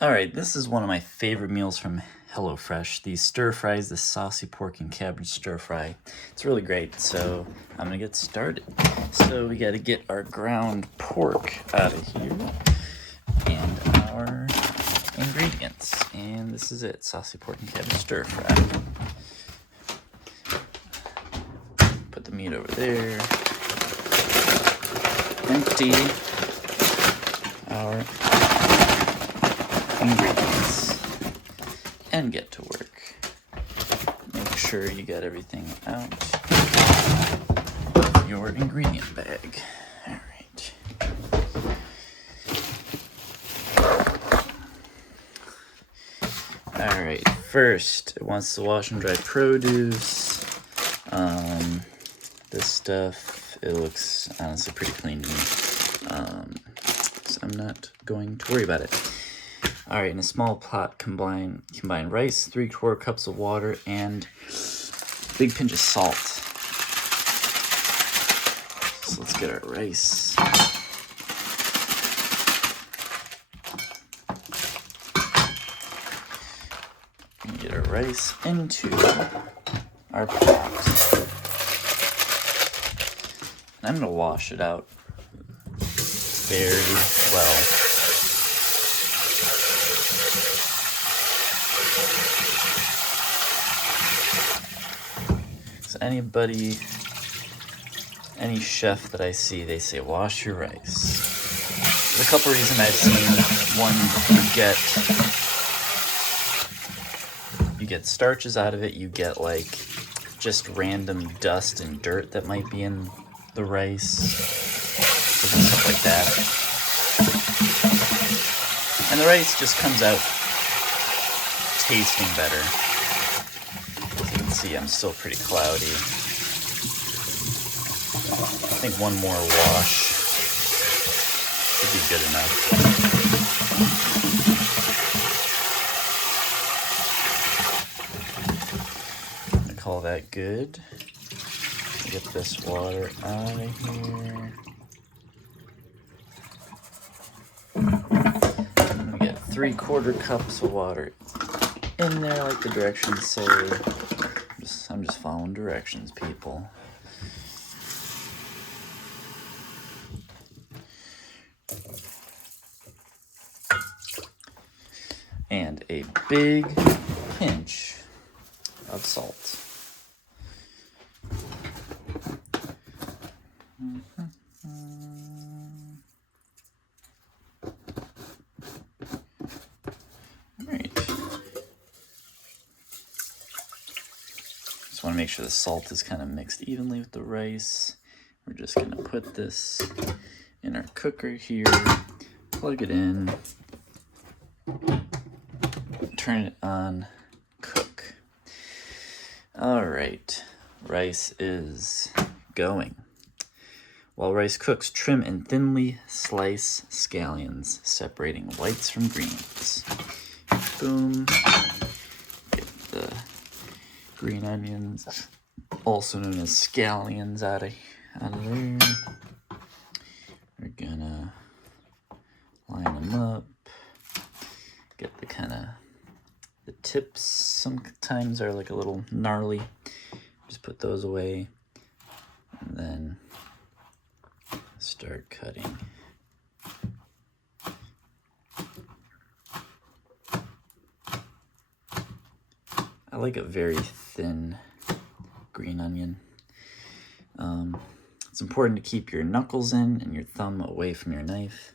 Alright, this is one of my favorite meals from HelloFresh. These stir fries, the saucy pork and cabbage stir fry. It's really great, so I'm gonna get started. So we gotta get our ground pork out of here and our ingredients. And this is it, saucy pork and cabbage stir fry. Put the meat over there. Empty our ingredients and get to work. Make sure you get everything out of your ingredient bag. Alright. Alright, first it wants to wash and dry produce. This stuff, it looks honestly pretty clean to me. So I'm not going to worry about it. Alright, in a small pot, combine rice, 3/4 cups of water, and a big pinch of salt. So let's get our rice. Get our rice into our pot. And I'm going to wash it out very well. So any chef that I see, they say wash your rice. There's a couple reasons I've seen. One, you get starches out of it. You get like just random dust and dirt that might be in the rice, different stuff like that. And the rice just comes out tasting better. As you can see, I'm still pretty cloudy. I think one more wash should be good enough. I'm gonna call that good. Get this water out of here. I'm gonna get 3/4 cups of water in there like the directions say. I'm just following directions, people. And a big pinch of salt. Alright. Just want to make sure the salt is kind of mixed evenly with the rice. We're just going to put this in our cooker here, plug it in, turn it on, cook. Alright, rice is going. While rice cooks, trim and thinly slice scallions, separating whites from greens. Boom. Get the green onions, also known as scallions, out of there. We're gonna line them up. Get the tips sometimes are like a little gnarly. Just put those away. And then start cutting. I like a very thin green onion. It's important to keep your knuckles in and your thumb away from your knife.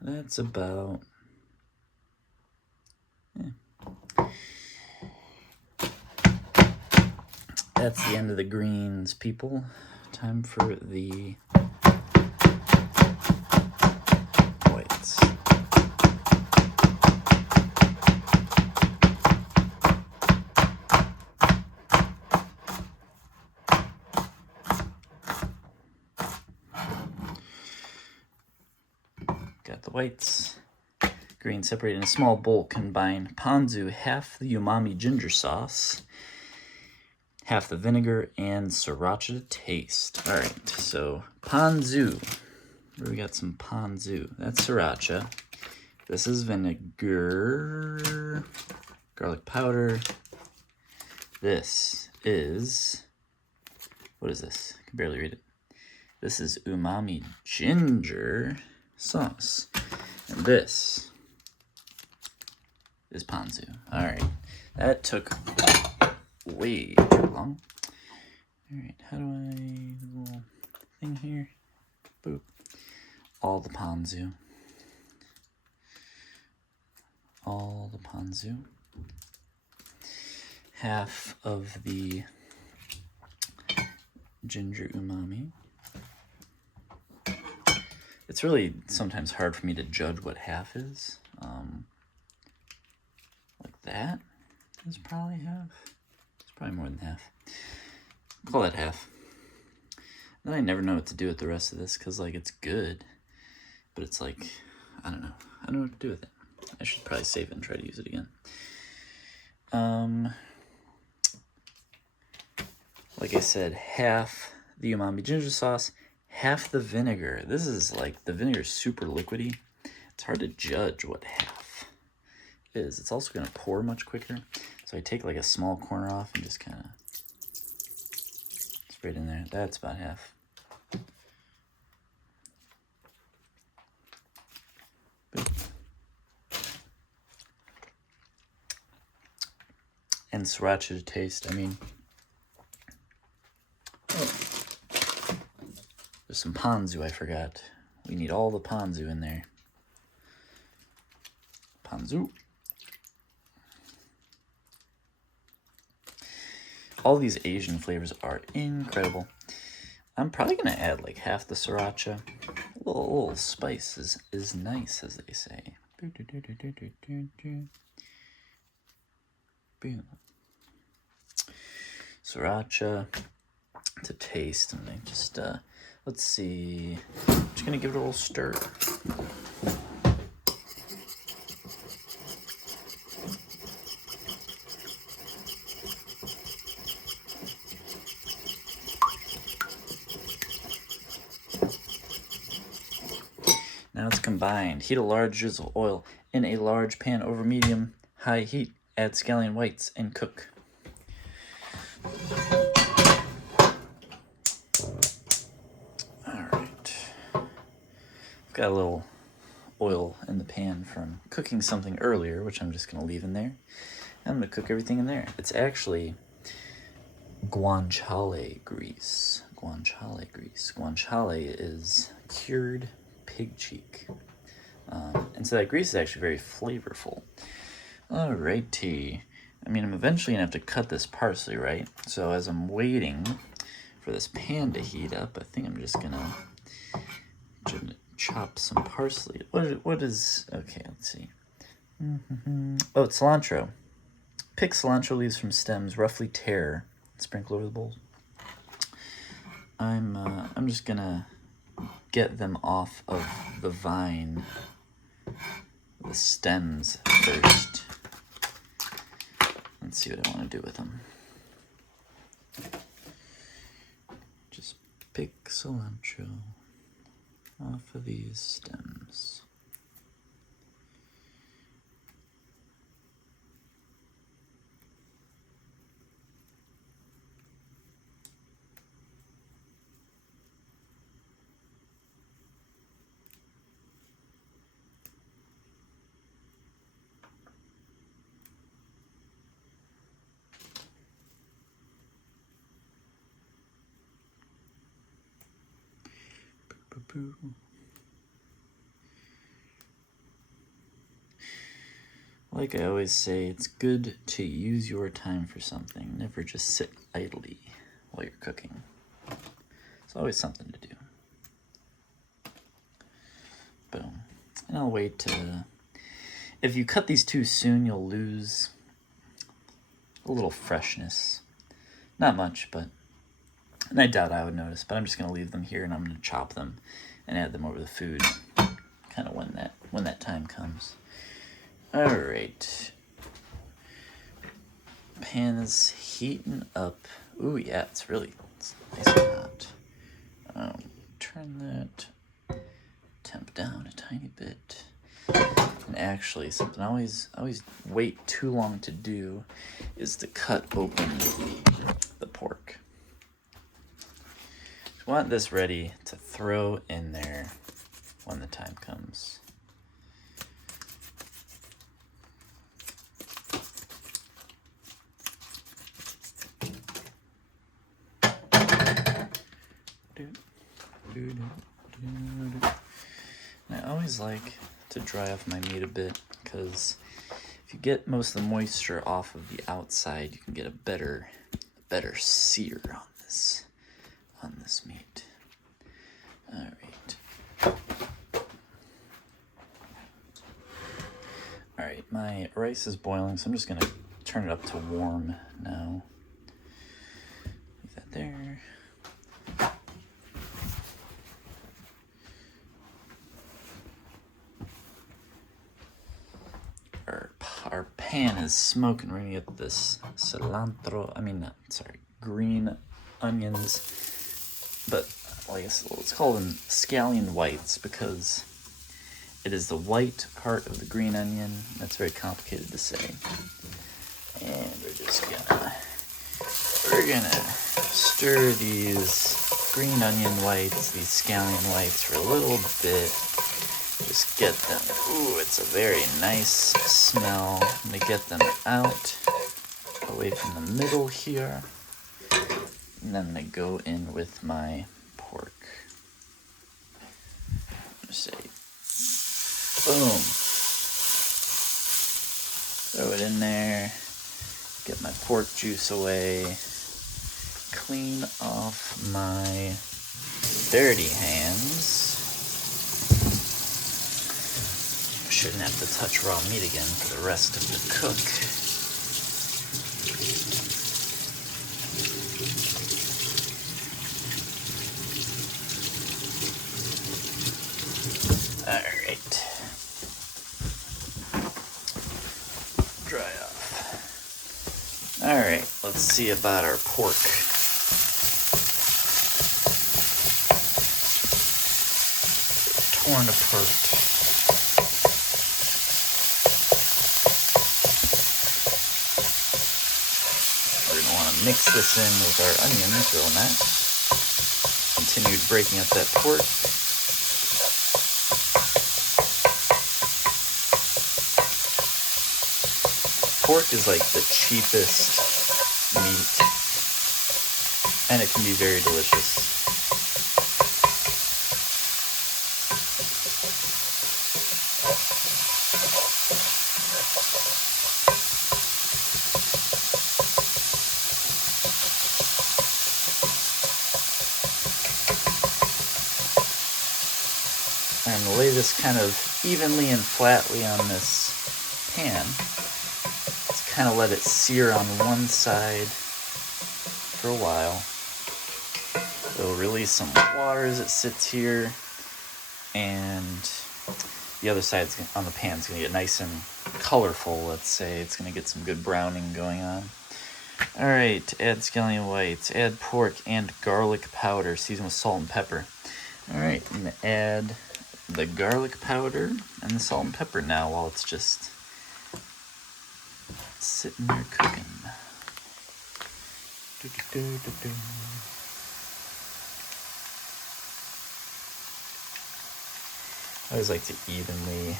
That's about that's the end of the greens, people. Time for the whites. got the whites. Green separated in a small bowl. Combine ponzu, half the umami ginger sauce, half the vinegar, and sriracha to taste. All right, so ponzu. We got some ponzu. That's sriracha. This is vinegar, garlic powder. This is, what is this? I can barely read it. This is umami ginger sauce. And this is ponzu. All right, that took way too long. All right, how do I do a little thing here? Boop. All the ponzu. All the ponzu. Half of the ginger umami. It's really sometimes hard for me to judge what half is. Like that is probably half. It's probably more than half. Call that half. Then I never know what to do with the rest of this because, like, it's good, but it's like, I don't know. I don't know what to do with it. I should probably save it and try to use it again. Like I said, half the umami ginger sauce, half the vinegar. This is like, the vinegar is super liquidy. It's hard to judge what half is. It's also going to pour much quicker. So I take like a small corner off and just kind of spray it in there. That's about half. And sriracha to taste. I mean, there's some ponzu I forgot. We need all the ponzu in there. Ponzu. All these Asian flavors are incredible. I'm probably going to add like half the sriracha. A little spice is nice, as they say. Boom. Sriracha to taste, and I just let's see. I'm just gonna give it a little stir. Now it's combined. Heat a large drizzle of oil in a large pan over medium-high heat. Add scallion whites and cook. Alright. I've got a little oil in the pan from cooking something earlier, which I'm just going to leave in there. I'm going to cook everything in there. It's actually guanciale grease. Guanciale grease. Guanciale is cured pig cheek. And so that grease is actually very flavorful. Alrighty. I mean, I'm eventually going to have to cut this parsley, right? So as I'm waiting for this pan to heat up, I think I'm just going to chop some parsley. What is... Okay, let's see. Oh, it's cilantro. Pick cilantro leaves from stems, roughly tear, sprinkle over the bowl. I'm just going to get them off of the vine, the stems first. Let's see what I want to do with them. Just pick cilantro off of these stems. Like I always say, it's good to use your time for something. Never just sit idly while you're cooking. It's always something to do. Boom. And I'll wait to... If you cut these too soon, you'll lose a little freshness. Not much, but... And I doubt I would notice, but I'm just going to leave them here and I'm going to chop them and add them over the food. Kind kind of when that time comes. All right. Pan is heating up. Ooh, yeah, it's nice and hot. Turn that temp down a tiny bit. And actually, something I always wait too long to do is to cut open the pork. I want this ready to throw in there when the time comes. And I always like to dry off my meat a bit, because if you get most of the moisture off of the outside, you can get a better sear on this meat. All right. All right, my rice is boiling, so I'm just gonna turn it up to warm now. Leave that there. Our pan is smoking. We're gonna get this green onions, but I guess let's call them scallion whites, because it is the white part of the green onion. That's very complicated to say. And we're gonna stir these green onion whites, these scallion whites, for a little bit. Just get them. Ooh, it's a very nice smell. I'm gonna get them out, away from the middle here. And then I'm gonna go in with my pork. Just say, boom. Throw it in there. Get my pork juice away. Clean off my dirty hands. Shouldn't have to touch raw meat again for the rest of the cook. Alright. Dry off. Alright, let's see about our pork. Torn apart. Mix this in with our onions real nice. Continued breaking up that pork. Pork is like the cheapest meat, and it can be very delicious. I'm going to lay this kind of evenly and flatly on this pan. Just kind of let it sear on one side for a while. It'll release some water as it sits here, and the other side on the pan is going to get nice and colorful, let's say. It's going to get some good browning going on. Alright, add scallion whites, add pork and garlic powder, season with salt and pepper. Alright, I'm going to add the garlic powder and the salt and pepper now while it's just sitting there cooking. I always like to evenly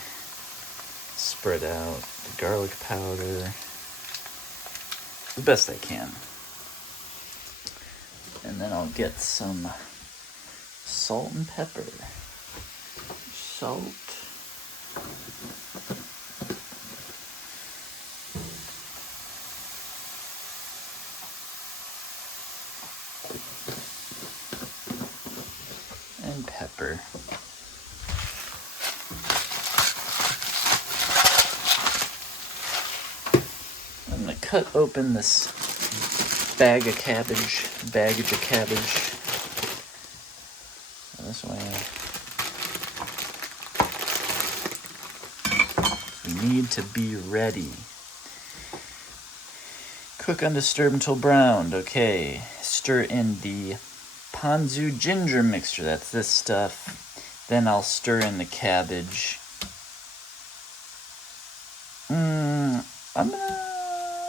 spread out the garlic powder the best I can. And then I'll get some salt and pepper. Salt. And pepper. I'm going to cut open this baggage of cabbage. This way. We need to be ready. Cook undisturbed until browned. Okay. Stir in the ponzu ginger mixture. That's this stuff. Then I'll stir in the cabbage.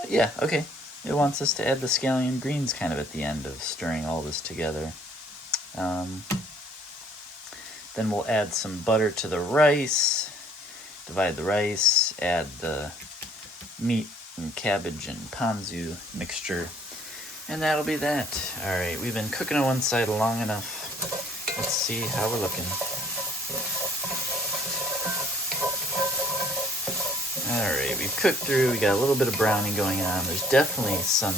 Yeah, okay. It wants us to add the scallion greens kind of at the end of stirring all this together. Then we'll add some butter to the rice. Divide the rice. Add the meat and cabbage and ponzu mixture. And that'll be that. Alright, we've been cooking on one side long enough. Let's see how we're looking. Alright, we've cooked through. We got a little bit of browning going on. There's definitely some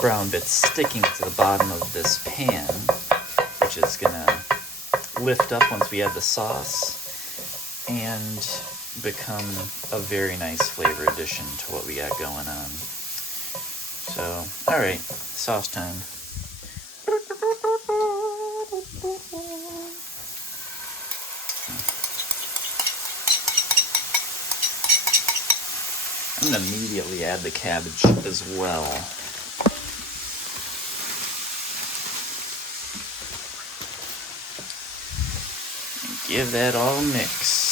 brown bits sticking to the bottom of this pan, which is going to lift up once we add the sauce and become a very nice flavor addition to what we got going on. So, alright, sauce time. I'm going to immediately add the cabbage as well. And give that all a mix.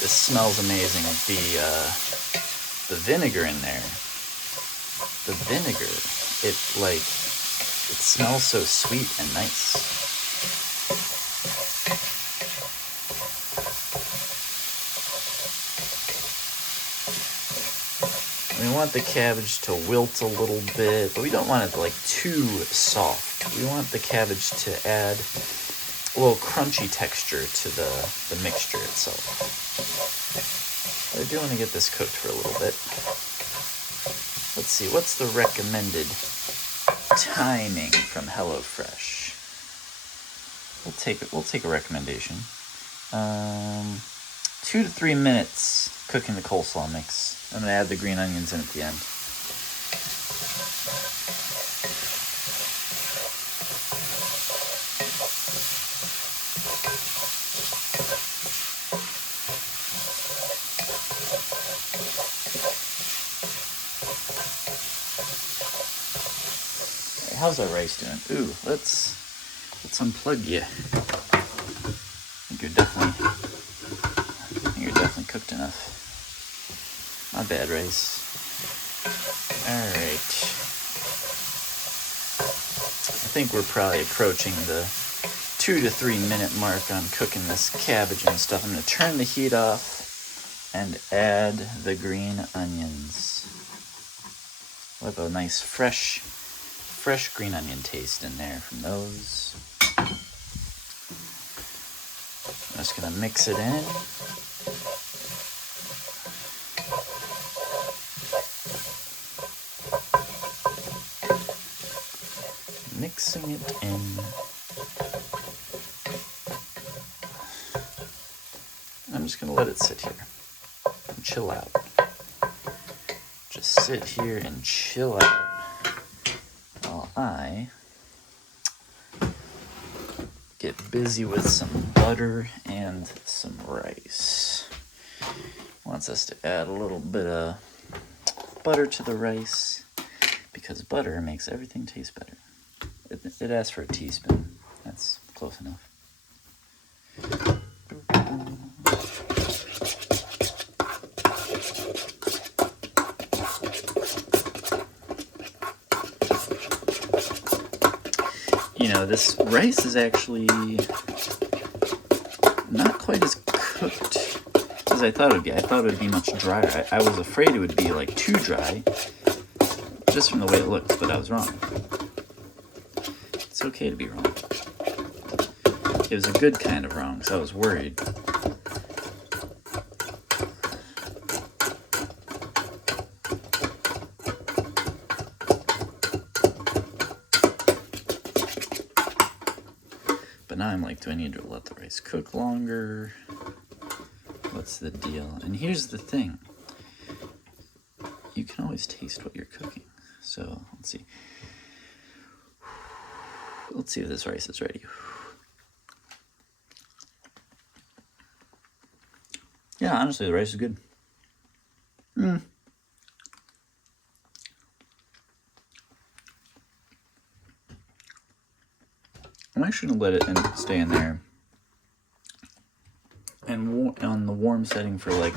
This smells amazing. The vinegar in there. The vinegar, it smells so sweet and nice. We want the cabbage to wilt a little bit, but we don't want it too soft. We want the cabbage to add a little crunchy texture to the mixture itself. But I do want to get this cooked for a little bit. Let's see, what's the recommended timing from HelloFresh? We'll take a recommendation. 2 to 3 minutes cooking the coleslaw mix. I'm gonna add the green onions in at the end. How's our rice doing? Ooh, let's unplug you. I think you're definitely cooked enough. Not bad, rice. Alright. I think we're probably approaching the 2 to 3 minute mark on cooking this cabbage and stuff. I'm going to turn the heat off and add the green onions. We'll have a nice fresh green onion taste in there from those. I'm just gonna mix it in. Mixing it in. I'm just gonna let it sit here and chill out. Just sit here and chill out. I get busy with some butter and some rice. Wants us to add a little bit of butter to the rice because butter makes everything taste better. It asks for a teaspoon. That's close enough. You know, this rice is actually not quite as cooked as I thought it would be. I thought it would be much drier. I was afraid it would be too dry, just from the way it looks, but I was wrong. It's okay to be wrong. It was a good kind of wrong, so I was worried. But now I'm do I need to let the rice cook longer? What's the deal? And here's the thing. You can always taste what you're cooking. So let's see. Let's see if this rice is ready. Yeah, honestly, the rice is good. I'm actually gonna let it stay in there and on the warm setting for like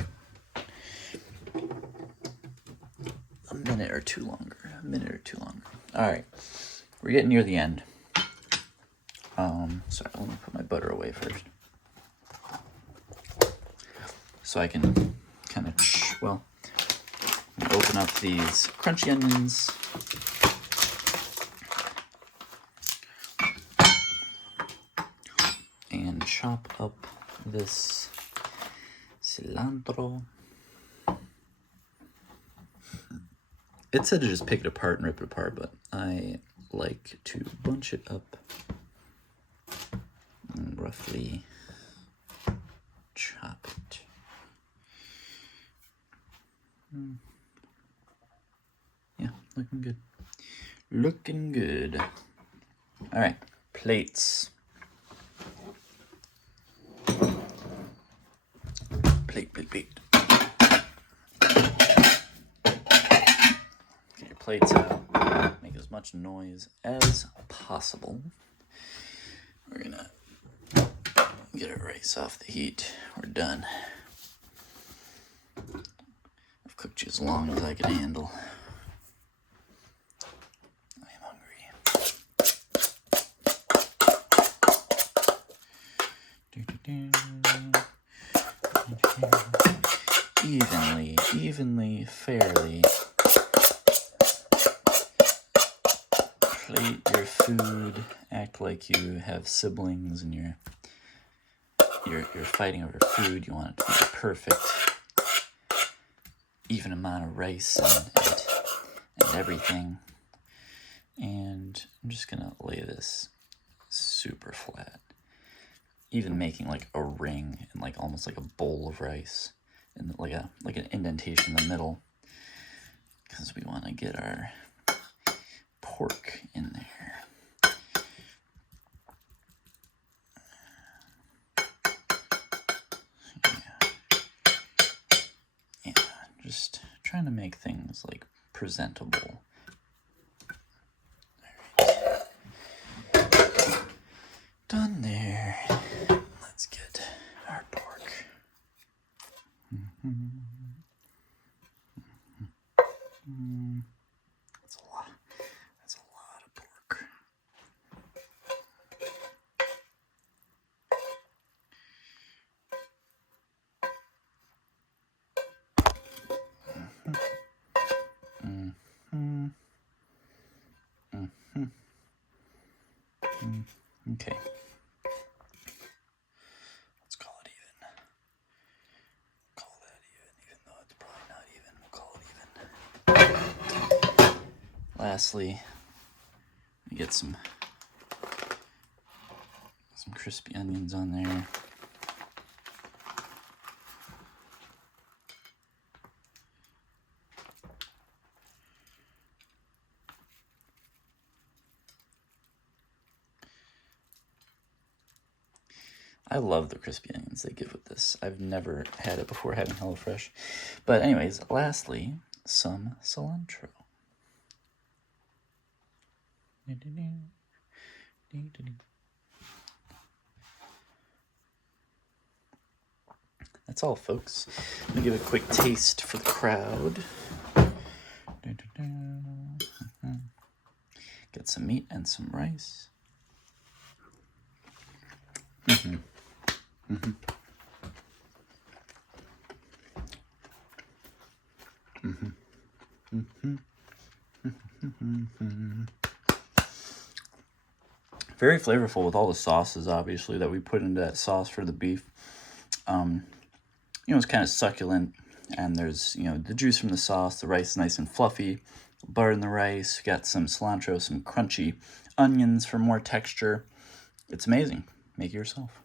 a minute or two longer. All right, we're getting near the end. Sorry, let me put my butter away first, so I can kind of open up these crunchy onions. And chop up this cilantro. It said to just pick it apart and rip it apart, but I like to bunch it up and roughly chop it. Yeah, looking good. Looking good. All right, plates. Plate. Get your plates out. Make as much noise as possible. We're gonna get our rice off the heat. We're done. I've cooked you as long as I can handle. I am hungry. Evenly, fairly plate your food. Act like you have siblings and you're fighting over food. You want it to be the perfect even amount of rice and everything. And I'm just gonna lay this super flat, even making like a ring and like almost like a bowl of rice and like an indentation in the middle, because we want to get our pork in there. Yeah, just trying to make things like presentable. All right. Done there. Let's get our pork. That's a lot of pork. Okay. Let's call it even. Call that even though it's probably not even. We'll call it even. Lastly, we get some crispy onions on there. I love the crispy onions they give with this. I've never had it before having HelloFresh. But anyways, lastly, some cilantro. That's all, folks. Let me give a quick taste for the crowd. Get some meat and some rice. Very flavorful with all the sauces, obviously, that we put into that sauce for the beef. It's kind of succulent, and there's, the juice from the sauce. The rice is nice and fluffy. Butter in the rice. Got some cilantro, some crunchy onions for more texture. It's amazing. Make it yourself.